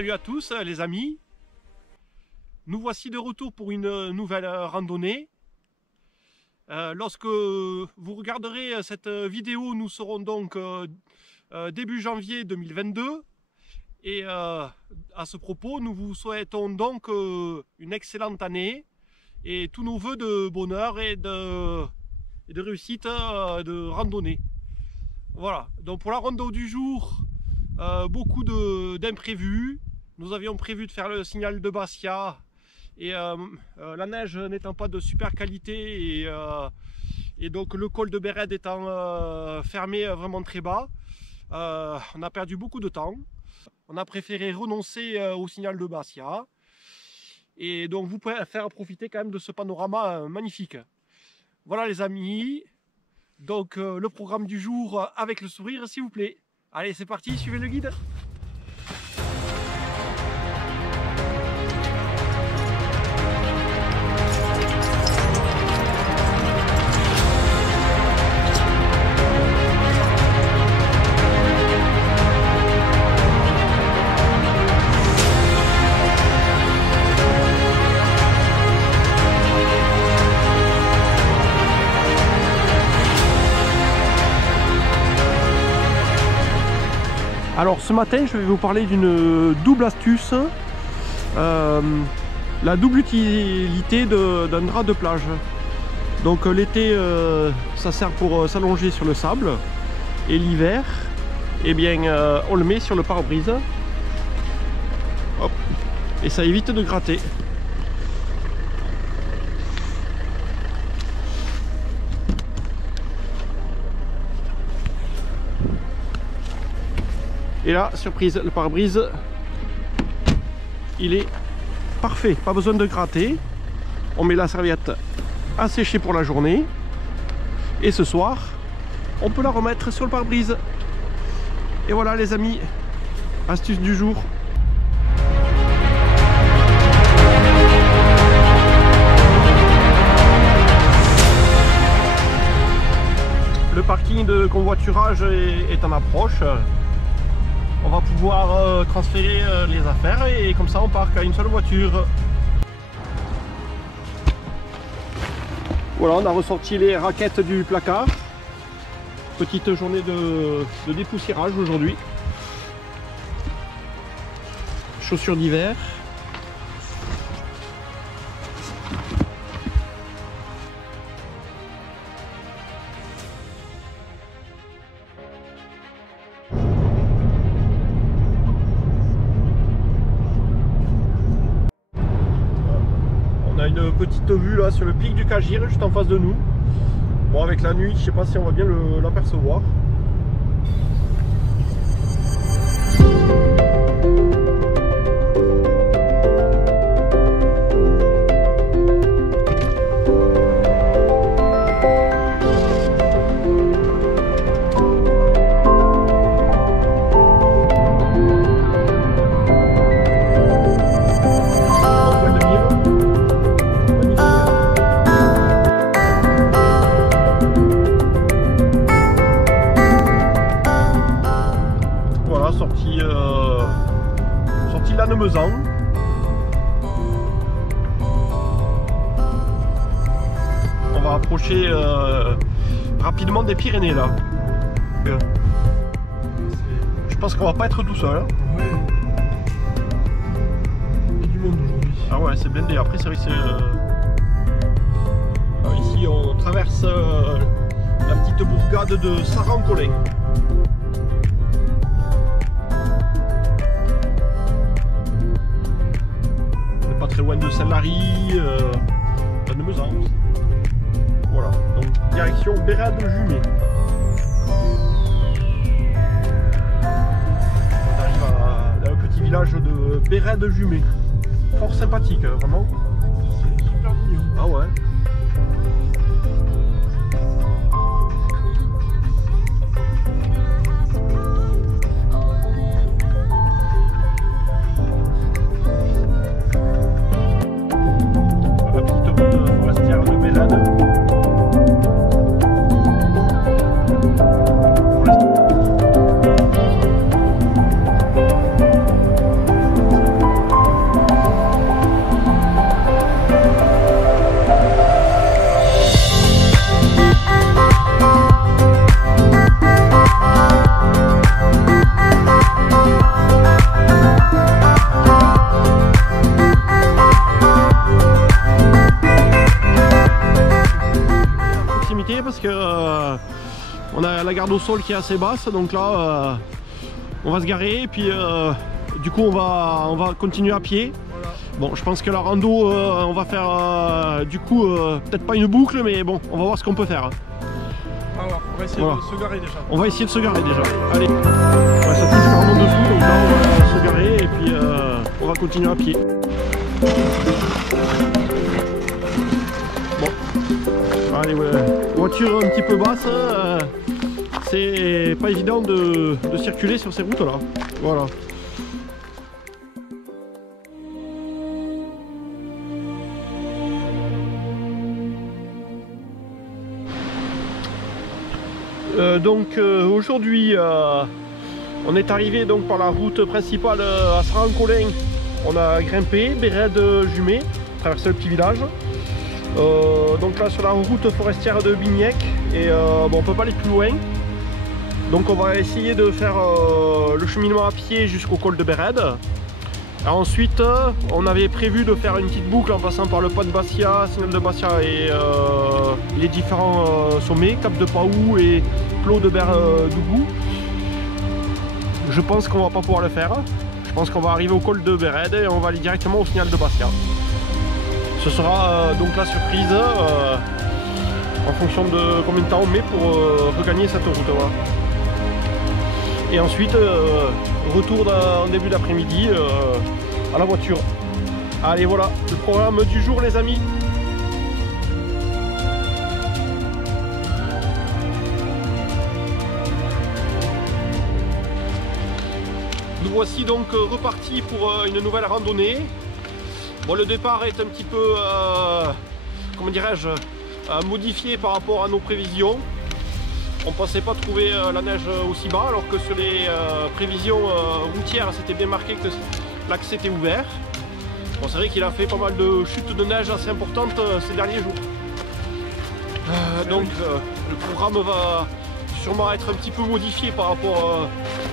Salut à tous les amis, nous voici de retour pour une nouvelle randonnée. Lorsque vous regarderez cette vidéo, nous serons donc début janvier 2022 et à ce propos nous vous souhaitons donc une excellente année et tous nos voeux de bonheur et de réussite de randonnée. Voilà, donc pour la rando du jour, beaucoup d'imprévus. Nous avions prévu de faire le signal de Bastia et la neige n'étant pas de super qualité et donc le col de Béred étant fermé vraiment très bas, on a perdu beaucoup de temps. On a préféré renoncer au signal de Bastia et donc vous pouvez faire profiter quand même de ce panorama magnifique. Voilà les amis, donc le programme du jour avec le sourire s'il vous plaît. Allez, c'est parti, suivez le guide. Alors ce matin je vais vous parler d'une double astuce, la double utilité d'un drap de plage. Donc l'été ça sert pour s'allonger sur le sable et l'hiver eh bien on le met sur le pare-brise. Hop. Et ça évite de gratter. Et là, surprise, le pare-brise, il est parfait, pas besoin de gratter. On met la serviette à sécher pour la journée. Et ce soir, on peut la remettre sur le pare-brise. Et voilà les amis, astuce du jour. Le parking de convoiturage est en approche. On va pouvoir transférer les affaires et comme ça on part qu'à une seule voiture. Voilà, on a ressorti les raquettes du placard. Petite journée de dépoussiérage aujourd'hui. Chaussures d'hiver. Une petite vue là sur le pic du Cagir juste en face de nous. Bon, avec la nuit je sais pas si on va bien l'apercevoir. Sortie la Nemezan. On va approcher rapidement des Pyrénées là. Je pense qu'on va pas être tout seul. Hein. Ouais. Il y a du monde aujourd'hui. Ah ouais, c'est blindé. Après c'est vrai que c'est ici on traverse la petite bourgade de Saran-Colin. Très loin de Saint-Lary, de Nemezan. Voilà, donc direction Béred-Jumet. On arrive à un petit village de Béred-Jumet. Fort sympathique, vraiment. C'est super mignon. Ah ouais. On a la garde au sol qui est assez basse, donc là on va se garer et puis du coup on va continuer à pied. Voilà. Bon, je pense que la rando on va faire du coup peut-être pas une boucle, mais bon, on va voir ce qu'on peut faire. Alors, on va essayer Voilà. de se garer déjà. On va essayer de se garer déjà. Allez, ouais, ça touche carrément dessous, donc là on va se garer et puis on va continuer à pied. Bon, allez, ouais. Voiture un petit peu basse, c'est pas évident de circuler sur ces routes là. Voilà. Donc aujourd'hui on est arrivé donc par la route principale à Saran-Colin. On a grimpé Bérède-Jumet, traversé le petit village. Donc là sur la route forestière de Bignec et bon, on peut pas aller plus loin. Donc on va essayer de faire le cheminement à pied jusqu'au col de Bérède. Ensuite on avait prévu de faire une petite boucle en passant par le pas de Bastia, Signal de Bastia et les différents sommets, Cap de Paou et Clos de Berdougou. Je pense qu'on va pas pouvoir le faire. Je pense qu'on va arriver au col de Bérède et on va aller directement au Signal de Bastia. Ce sera donc la surprise en fonction de combien de temps on met pour regagner cette route. Voilà. Et ensuite, retour en début d'après-midi à la voiture. Allez, voilà le programme du jour, les amis. Nous voici donc repartis pour une nouvelle randonnée. Bon, le départ est un petit peu, comment dirais-je, modifié par rapport à nos prévisions. On ne pensait pas trouver la neige aussi bas, alors que sur les prévisions routières, c'était bien marqué que l'accès était ouvert. Bon, c'est vrai qu'il a fait pas mal de chutes de neige assez importantes ces derniers jours. Donc le programme va sûrement être un petit peu modifié par rapport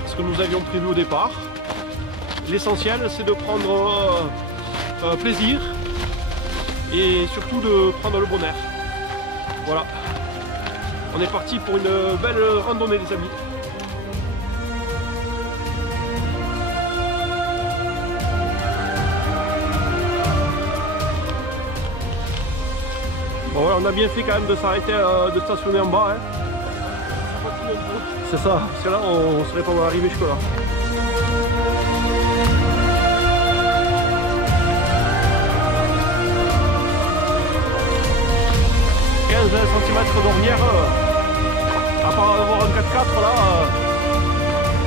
à ce que nous avions prévu au départ. L'essentiel, c'est de prendre plaisir et surtout de prendre le bon air. Voilà. On est parti pour une belle randonnée, les amis. Bon, voilà, on a bien fait quand même de s'arrêter, de stationner en bas. Hein. C'est ça, parce que là on serait pas arrivé jusque là. Cm d'ornière, à part avoir un 4x4 là,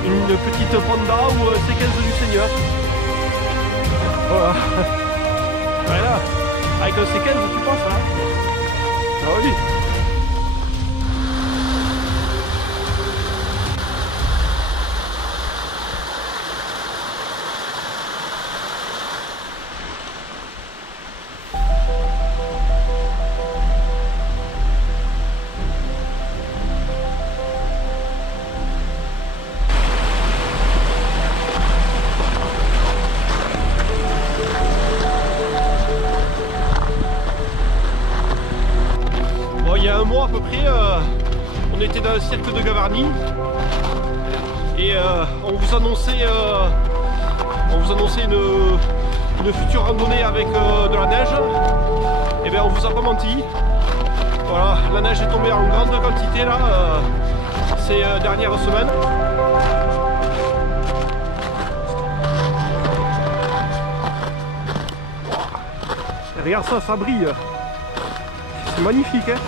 une petite Panda ou C15 du Seigneur. Voilà. Voilà. Avec un C15 tu passes hein. Ah oui. Il y a un mois à peu près, on était dans le cirque de Gavarnie et on vous annonçait une future randonnée avec de la neige. Et bien on vous a pas menti. Voilà, la neige est tombée en grande quantité là ces dernières semaines. Et regarde ça, ça brille. C'est magnifique hein.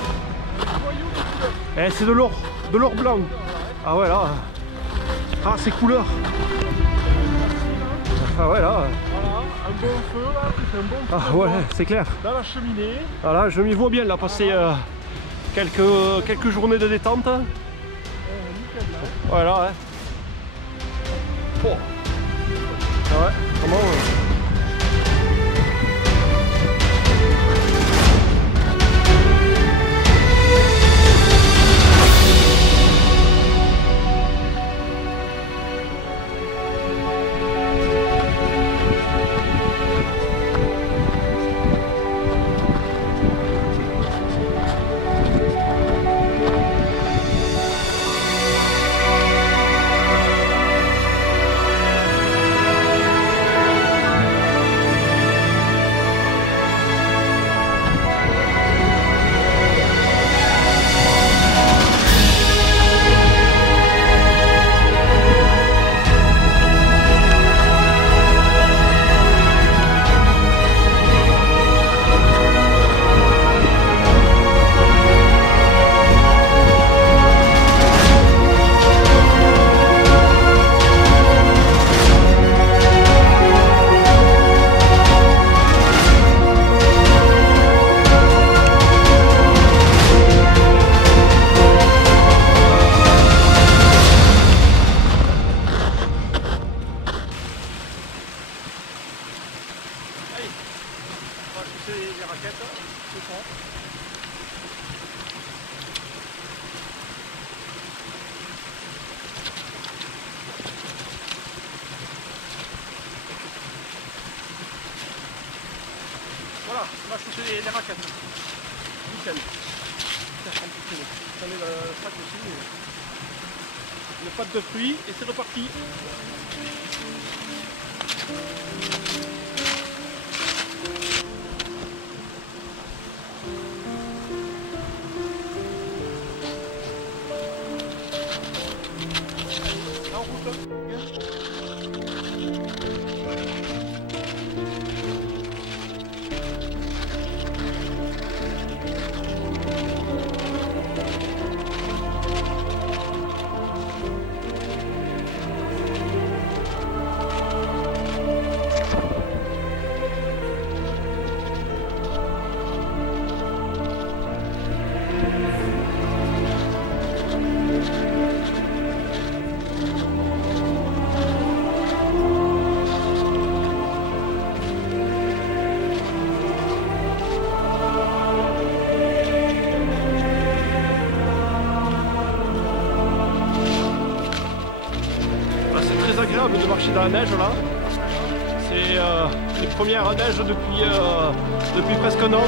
Eh, c'est de l'or blanc. Ah ouais là. Ah c'est couleur. Ah ouais là. Voilà, un bon feu là, c'est un bon feu. Ah ouais, c'est clair. Dans la cheminée. Voilà, je m'y vois bien là, passer quelques journées de détente. Nickel là. Voilà hein. Oh. Ah ouais, vraiment. pousser les raquettes, c'est ça. Voilà, on va chausser les raquettes. Nickel. Ça met le sac aussi. Une pâte de fruits et c'est reparti. En route. Agréable de marcher dans la neige là. C'est les premières neiges depuis presque un an.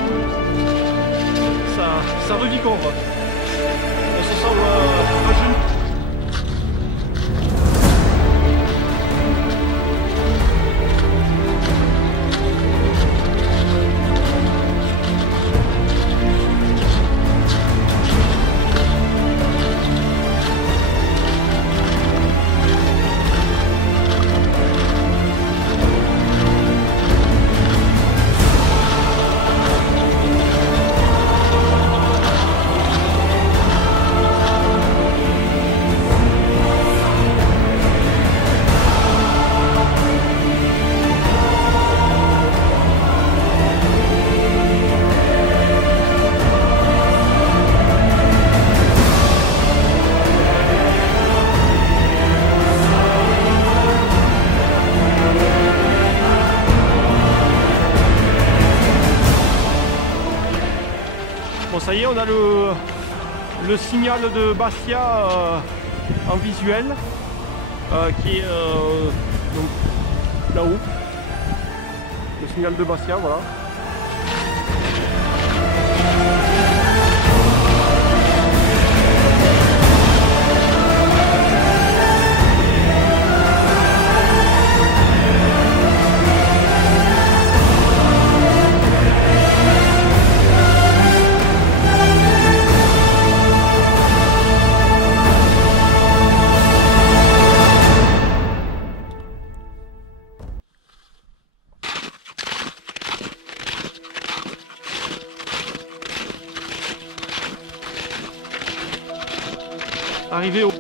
Ça revigore. On se sent rajeuni. Bon, ça y est, on a le signal de Bastia en visuel qui est donc là-haut. Le signal de Bastia, voilà. Arrivé au...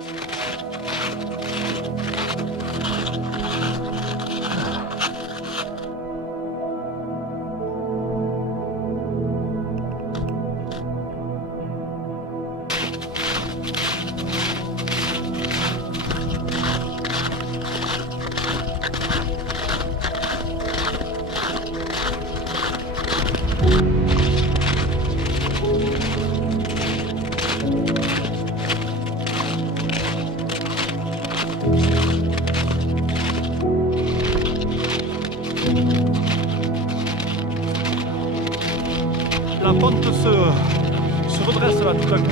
La pente se redresse là tout à coup.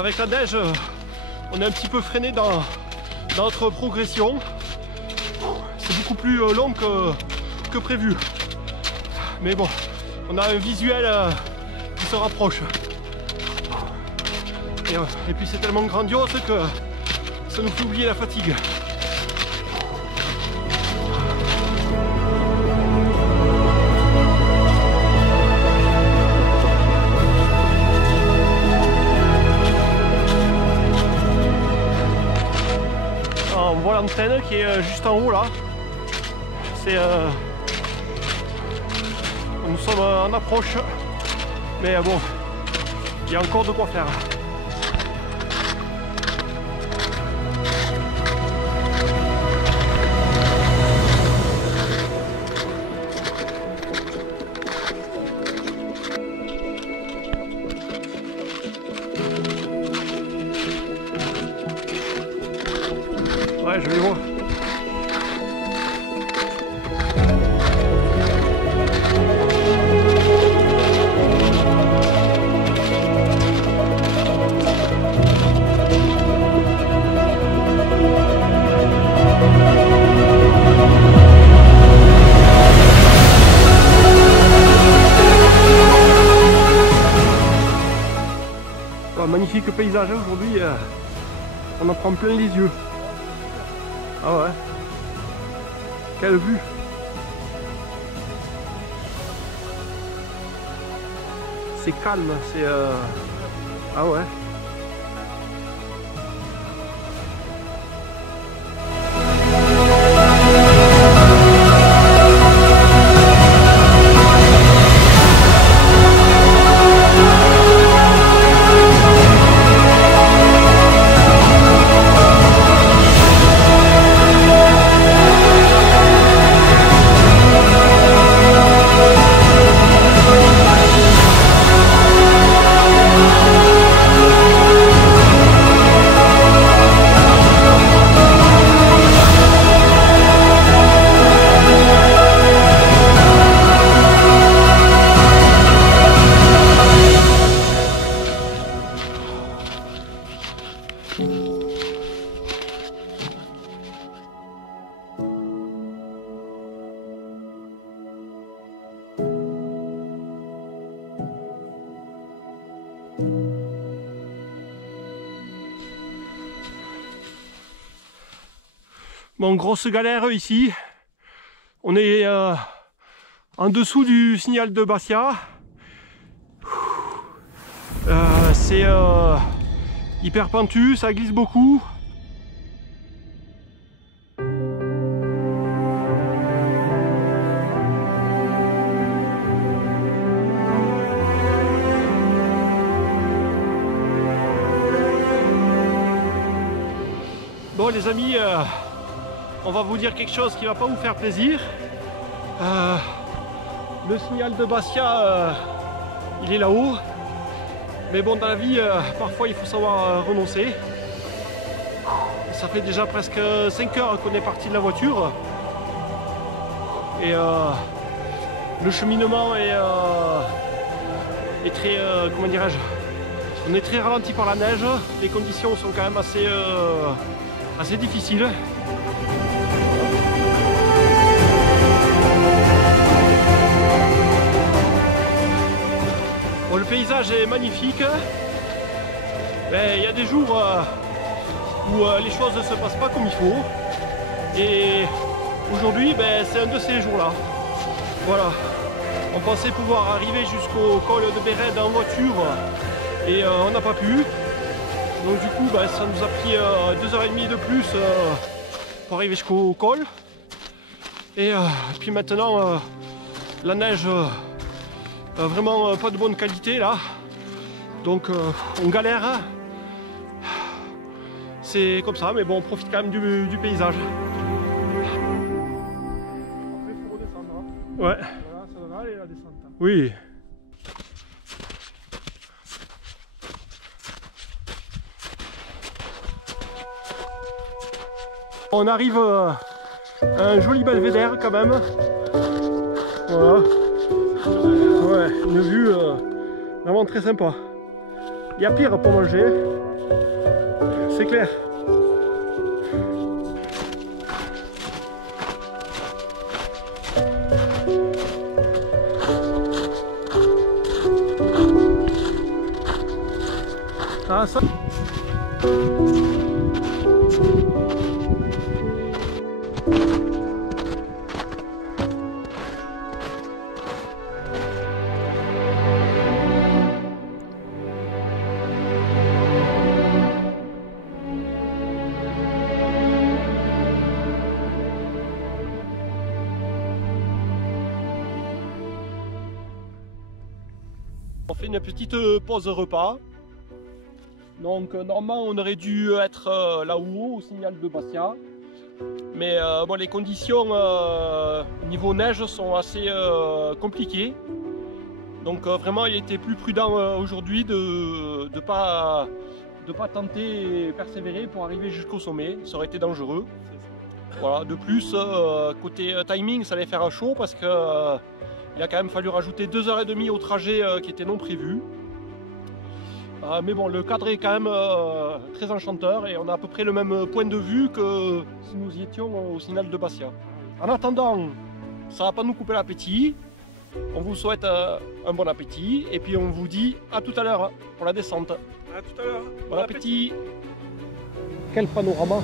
avec la neige, on est un petit peu freiné dans notre progression. C'est beaucoup plus long que prévu. Mais bon, on a un visuel qui se rapproche. Et puis c'est tellement grandiose que ça nous fait oublier la fatigue. On voit l'antenne qui est juste en haut là. Nous sommes en approche, mais bon, il y a encore de quoi faire. Ouais, je vais voir. Magnifique paysage aujourd'hui, on en prend plein les yeux. Ah ouais, quelle vue! C'est calme, c'est ah ouais. Bon, grosse galère ici. On est en dessous du signal de Bastia. C'est hyper pentu, ça glisse beaucoup. Bon les amis, on va vous dire quelque chose qui va pas vous faire plaisir. Le signal de Bastia, il est là-haut. Mais bon, dans la vie, parfois il faut savoir renoncer. Ça fait déjà presque 5 heures qu'on est parti de la voiture. Et le cheminement est très, comment dirais-je, on est très ralenti par la neige. Les conditions sont quand même assez difficiles. Bon, le paysage est magnifique. Mais il y a des jours où les choses ne se passent pas comme il faut. Et aujourd'hui, c'est un de ces jours-là. Voilà. On pensait pouvoir arriver jusqu'au col de Bérède en voiture et on n'a pas pu. Donc du coup, ça nous a pris 2h30 de plus pour arriver jusqu'au col. Et puis maintenant, la neige, vraiment pas de bonne qualité là. Donc on galère. C'est comme ça, mais bon, on profite quand même du paysage. Après, il faut redescendre. Ouais. Voilà, ça va aller la descente. Oui. On arrive à un joli belvédère quand même. Voilà. Ouais, une vue vraiment très sympa. Il y a pire pour manger, c'est clair. Ah, ça... On fait une petite pause repas. Donc normalement on aurait dû être là-haut au signal de Bastia. Mais bon, les conditions niveau neige sont assez compliquées. Donc vraiment il était plus prudent aujourd'hui de ne pas tenter et persévérer pour arriver jusqu'au sommet. Ça aurait été dangereux. Voilà. De plus, côté timing, ça allait faire chaud parce que il a quand même fallu rajouter 2h30 au trajet qui était non prévu. Mais bon, le cadre est quand même très enchanteur et on a à peu près le même point de vue que si nous y étions au signal de Bastia. En attendant, ça ne va pas nous couper l'appétit. On vous souhaite un bon appétit et puis on vous dit à tout à l'heure pour la descente. À tout à l'heure. Bon appétit. Quel panorama!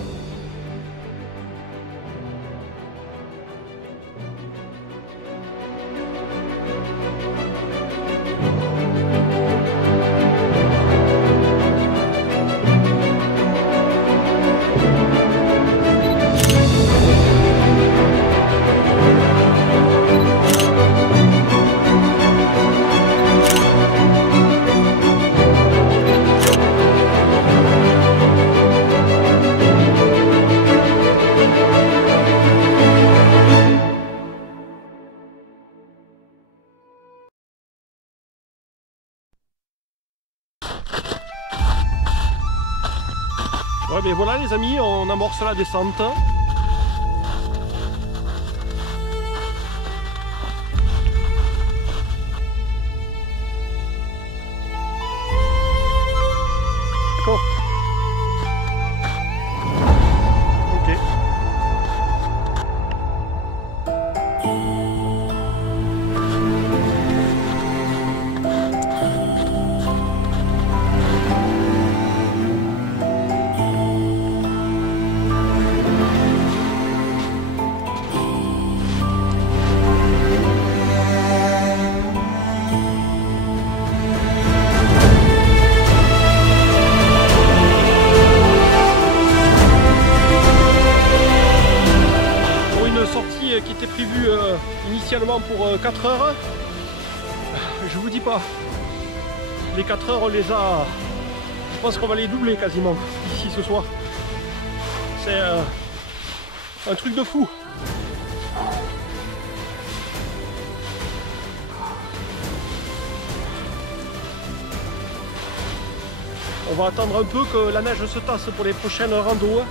Ouais, mais voilà les amis, on amorce la descente. D'accord. Ok. Qui était prévu initialement pour 4 heures. Je vous dis pas, les 4 heures on les a, je pense qu'on va les doubler quasiment ici ce soir. C'est un truc de fou. On va attendre un peu que la neige se tasse pour les prochaines randos.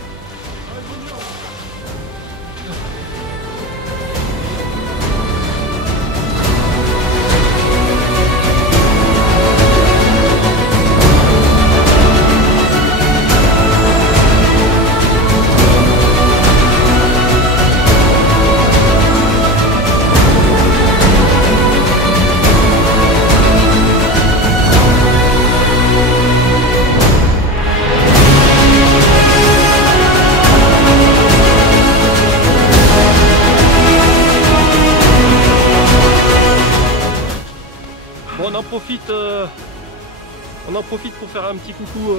On en profite pour faire un petit coucou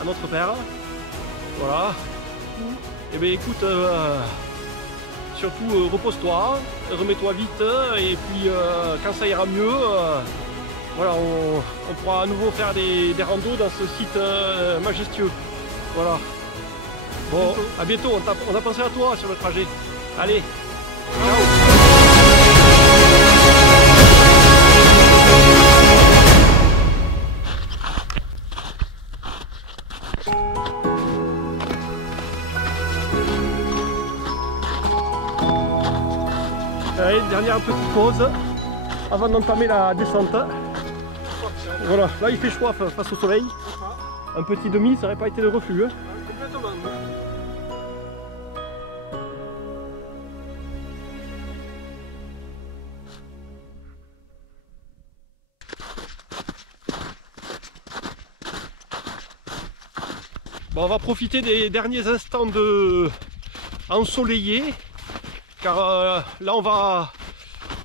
à notre père. Voilà. Et bien écoute, surtout repose-toi, remets-toi vite et puis quand ça ira mieux, voilà, on pourra à nouveau faire des randos dans ce site majestueux. Voilà. Bon, à bientôt, on a pensé à toi sur le trajet. Allez, ciao. Allez, dernière petite pause avant d'entamer la descente. Voilà, là il fait chaud face au soleil. Un petit demi, ça n'aurait pas été de refus. Hein. Complètement. Bon, on va profiter des derniers instants ensoleillés, car là on va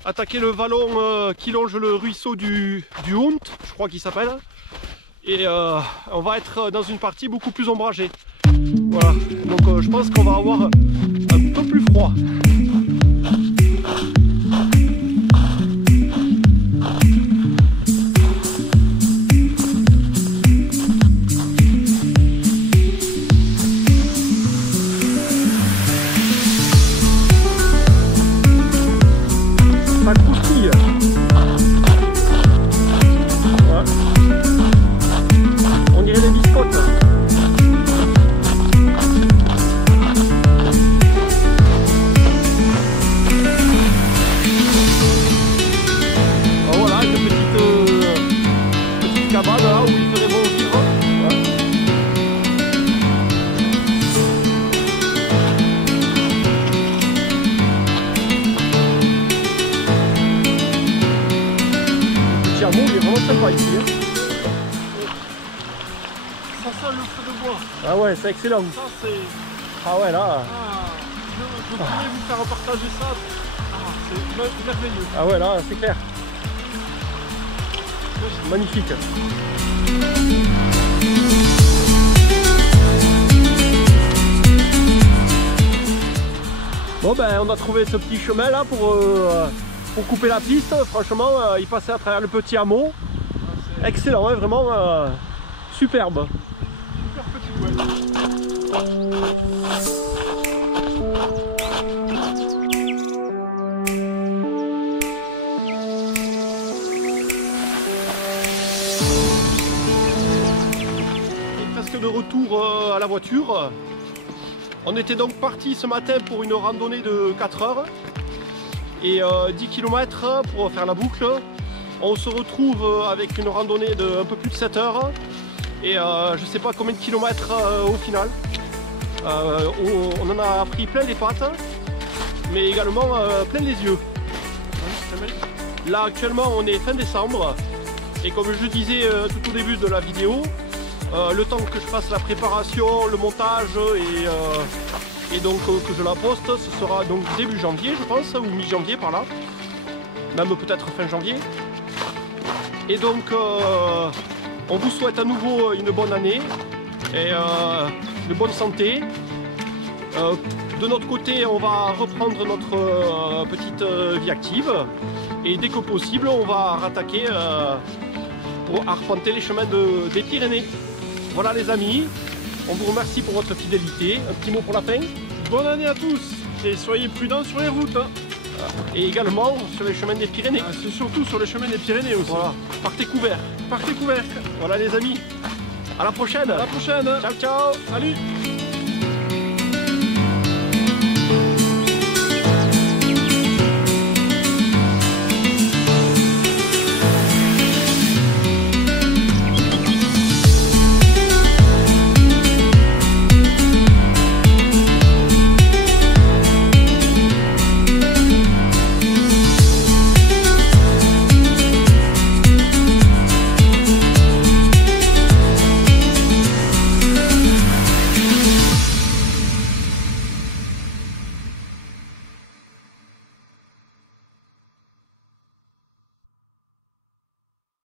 attaquer le vallon qui longe le ruisseau du Hount, je crois qu'il s'appelle, et on va être dans une partie beaucoup plus ombragée. Voilà, donc je pense qu'on va avoir un peu plus froid. Là où il ferait bon vivre. Ouais. Le petit hameau il est vraiment sympa ici. Hein. Ça sent le feu de bois. Ah ouais, c'est excellent. Ça c'est... Ah ouais là. Je pourrais vous faire partager ça. C'est merveilleux. Ah ouais là, c'est clair. Magnifique. Bon ben on a trouvé ce petit chemin là pour couper la piste. Franchement il passait à travers le petit hameau. Excellent, hein, vraiment superbe. Super petit ouais. De retour à la voiture. On était donc parti ce matin pour une randonnée de 4 heures et 10 km pour faire la boucle. On se retrouve avec une randonnée de un peu plus de 7 heures et je sais pas combien de kilomètres au final. On en a pris plein les pattes mais également plein les yeux. Là actuellement on est fin décembre et comme je disais tout au début de la vidéo, le temps que je fasse la préparation, le montage et donc que je la poste, ce sera donc début janvier je pense, ou mi-janvier par là, même peut-être fin janvier. Et donc on vous souhaite à nouveau une bonne année et de bonne santé. De notre côté on va reprendre notre petite vie active et dès que possible on va rattaquer pour arpenter les chemins des Pyrénées. Voilà les amis, on vous remercie pour votre fidélité. Un petit mot pour la fin. Bonne année à tous et soyez prudents sur les routes. Hein. Et également sur les chemins des Pyrénées. C'est surtout sur les chemins des Pyrénées aussi. Voilà, partez couverts. Partez couverts. Voilà les amis, à la prochaine. À la prochaine. Ciao ciao. Salut.